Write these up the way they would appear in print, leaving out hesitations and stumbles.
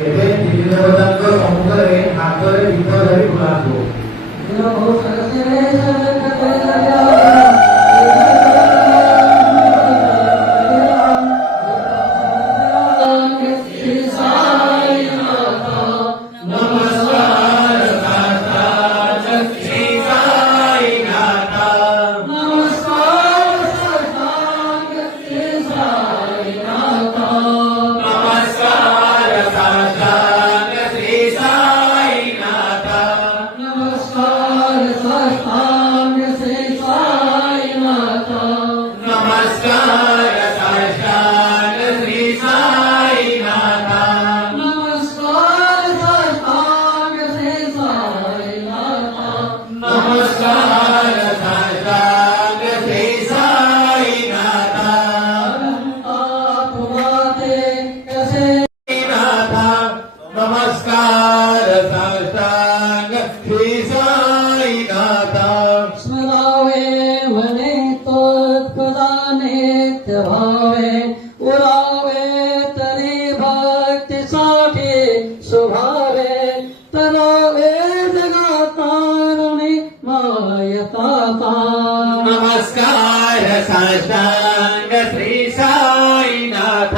येथे दिव्यपदार्थ समुद्र हातोरे विठ्ठल हरी फुलासो नमस्कार साष्टांग श्री साईनाथ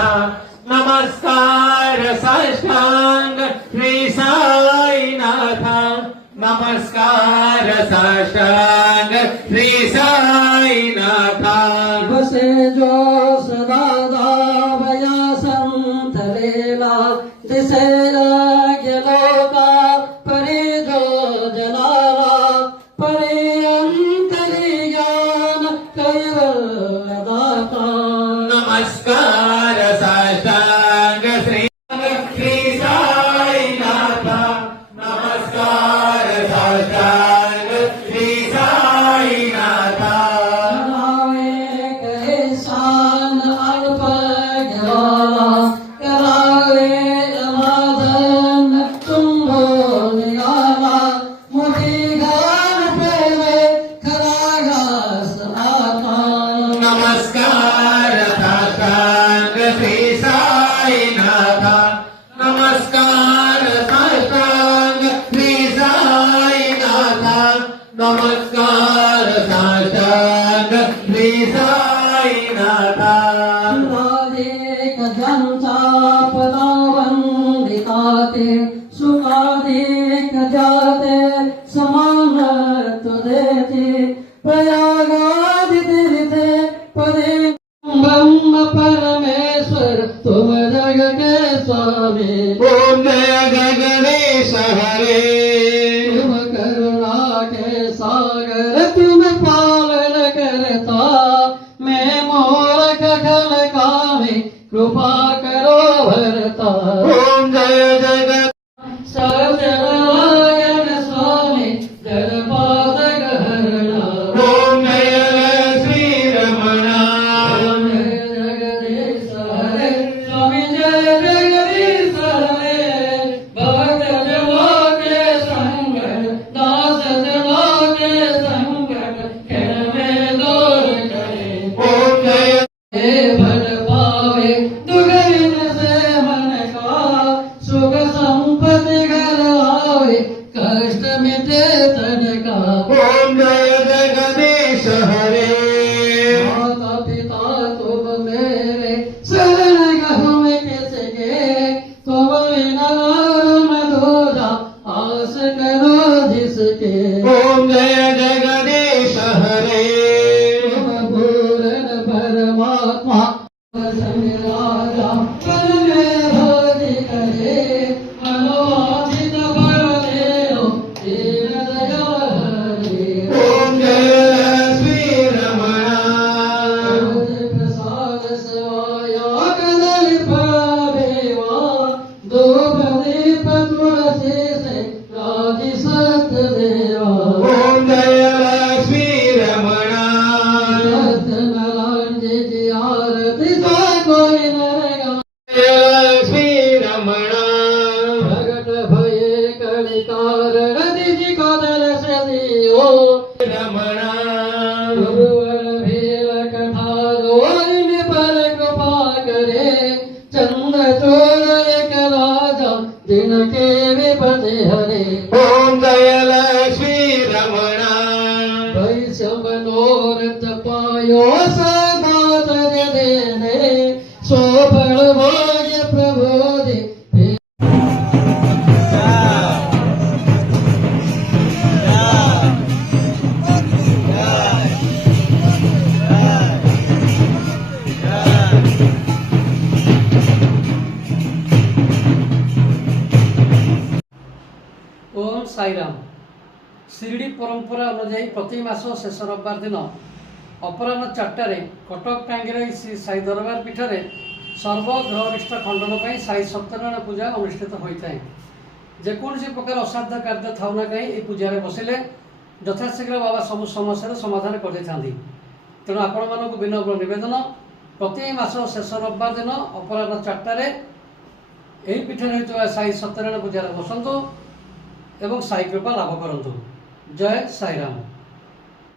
नमस्कार साष्टांग श्री साईनाथ नमस्कार साष्टांग श्री साईनाथ बसे जो सदा दावया संतलेला दिसेला गेलो का परे जो जलाला परे नमस्कार साष्टांग श्री साईनाथ नमस्कार साष्टांग श्री साईनाथ शान अल्प गेला करावे समाधान तुम्हो निघाला मोठी घाण पेले खरा घास आता नमस्कार साष्टांग श्री साईनाथ नमस्कार साष्टांग श्री साईनाथ नमस्कार साष्टांग श्री साईनाथ सुखाधिक ज्यांचा पदावंदिताते सुखाधिक जाते समानत्व देते प्रयागादि तीर्थे पदे ब्रह्म परमेश्वर तुम जग के स्वामी ओम जय गगनेश हरे तुम करुणा के सागर तुम पालन करता मैं मूर्ख खल कामी कृपा करो भरता ओम जय जगत सत्यनारायण स्वामी जलपादक हरणा ओम जय श्री रमणा ओम जय जगदीश हरे स्वामी जय जगदीश हरे भक्त जनों के संकट दास जनों के संकट क्षण में दूर करे ओम जय हे भल पावे दुगन से मन का सुख पायो सदा तज देने सो फल भोग प्रभु दे ओम साई राम। शिरडी परंपरा अनुजाई प्रति मास शेष रविवार दिन अपराह 4टार कटक टांगीर श्री साई दरबार पीठ में सर्वग्रहनिष्ठ खंडन पर साई सत्यनारायण पूजा अनुष्ठित होता है। जेकोसी प्रकार असाध्य कार्य था ना कहीं पूजा बसिले यथाशीघ्र बाबा सब समस्या समाधान कर तेणु आपण मानक विनम्र निवेदन प्रति मास शेष रविवार दिन अपराह 4टार यही पीठ होता साई सत्यनारायण पूजा बसतु एवं साई कृपा लाभ करंतु। जय साई राम।